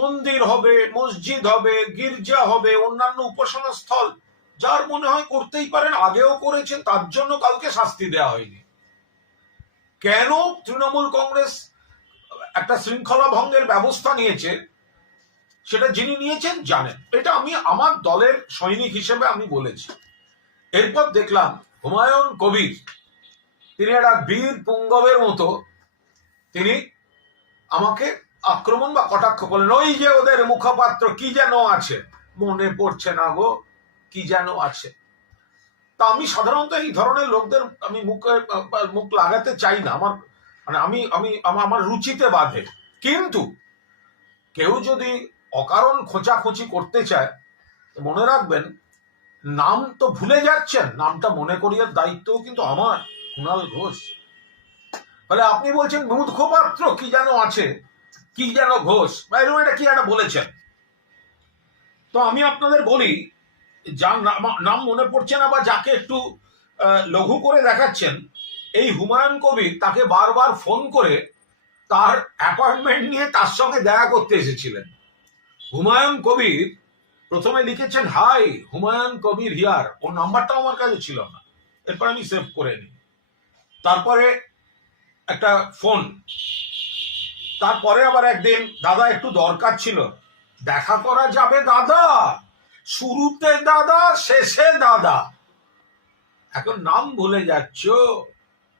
মন্দির হবে, মসজিদ হবে, গির্জা হবে, অন্যান্য উপাসনা স্থল যার মনে হয় করতেই পারেন, আগেও করেছেন, তার জন্য কাউকে শাস্তি দেওয়া হয়নি। কেন তৃণমূল কংগ্রেস একটা শৃঙ্খলা ভঙ্গের ব্যবস্থা নিয়েছে, সেটা যিনি নিয়েছেন জানেন। এটা আমি আমার দলের সৈনিক হিসেবে আমি বলেছি। এরপর দেখলাম হুমায়ুন কবির, তিনি একটা বীর পুঙ্গবের মতো তিনি আমাকে আক্রমণ বা কটাক্ষ করলেন। ওই যে ওদের মুখপাত্র কি যেন আছে, মনে পড়ছে না গো, কি যেন আছে। তা আমি সাধারণত এই ধরনের লোকদের আমি মুখ লাগাতে চাই না, আমার মানে আমার রুচিতে বাধে। কিন্তু কেউ যদি অকারণ খোঁচাখুচি করতে চায়, মনে রাখবেন নাম তো ভুলে যাচ্ছেন, নামটা মনে করিয়ে দায়িত্বও কিন্তু আমার, কুণাল ঘোষ। ফলে আপনি বলছেন মুখপাত্র কি যেন আছে, কি যেন ঘোষ, বা এরকম এটা কি একটা বলেছেন। তো আমি আপনাদের বলি, যার নাম মনে পড়ছে না বা যাকে একটু লঘু করে দেখাচ্ছেন, এই হুমায়ুন কবির তাকে বারবার ফোন করে তার অ্যাপয়েন্টমেন্ট নিয়ে তার সঙ্গে দেখা করতে এসেছিলেন। হুমায়ুন কবির প্রথমে লিখেছেন হাই হুমায়ুন কবির হিয়ার, ওর নাম্বারটাও আমার কাছে ছিল না, এরপর আমি সেভ করে নিই। তারপরে একটা ফোন, তারপরে আবার একদিন দাদা একটু দরকার ছিল, দেখা করা যাবে দাদা, শুরুতে দাদা শেষে দাদা। এখন নাম ভুলে যাচ্ছ।